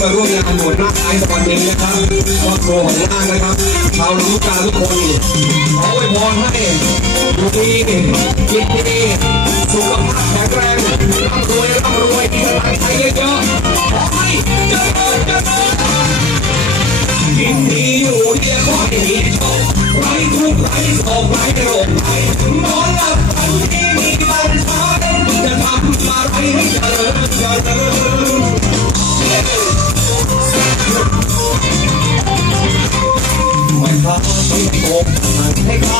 มาร่วมงานบวชนาคไทยสวัสดีนะครับครอบครัวของนาคนะครับชาวลำลูกกาทุกคนขออวยพรให้อยู่ดีกินดีสุขภาพแข็งแรงร่ำรวยร่ำรวยมีกำลังใจเยอะๆขอให้เจริญเจริญกินดีอยู่ดีขอให้มีโชคไร้ทุกข์ไร้โศกไร้โรคภัยนอนหลับฝันดีมีบัญชาจะทำอะไรให้เจริญเจริญ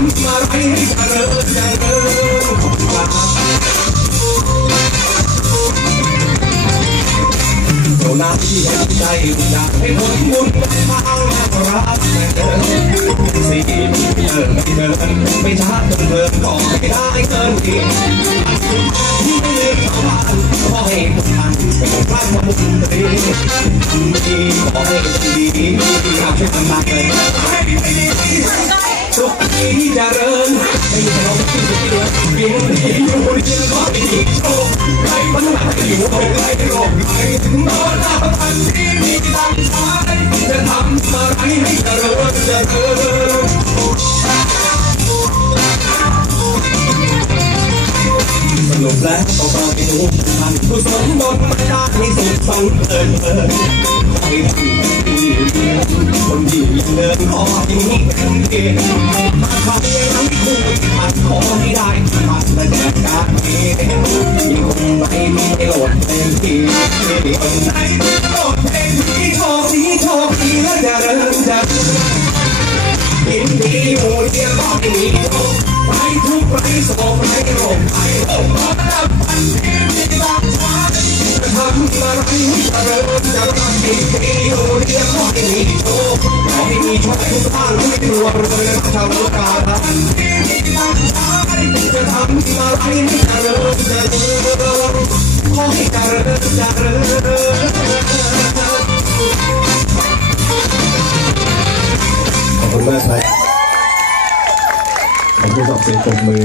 ำอะไรให้เจริญเจริญเท่านั้นที่เห็นใจอยากให้ผลบุญทางรักเดินสีเดินไม่เดินไม่ช้าจนเดินก็ไม่ได้เกินทีที่ไม่ลืมชาวบ้านขอให้ทุกท่านเป็นพระมุนตรีดีขอให้ดีอยากช่วยทำมาเกินให้ดี สุขดีเจริญไม่มีเราไม่สุขเดือนกินดีอยู่เดียวก็ไม่มีโชคไรปัญหาอยู่ไรโรคไรนอนหลับฝันดีมีตั้งใจจะทำอะไรให้เจริญเจริญสรุปแล้วก็บอกให้ทุกท่านผู้สมบทมาได้ให้สุดสังเอิญเอิญขอให้ท่านที่เดียว คนที่ยังเดินขอให้มีกันเกณฑ์ถ้าเขายังคุยมันขอให้ได้มาและแจการเองมีคนไหนมีโหลดเพลงที่คนไหนโหลดเพลงที่โชคดีโชคดีและจะเริ่มจะกินดีหมู่เดียวก็ไม่มีโรคไรทุกไรโศกไรโรคภัยโอ้ขอรับพันที่มีบางชาจะทำอะไรให้เริญจะรักกินดีหมู่เดียว วยรวยชาวโลกาพันที่มีบางชาจะทำอะไรให้เจริญเจริญขอให้เจริญเจริญขอบคุณมากครับขอบคุณสำหรับเสียงปรบมือ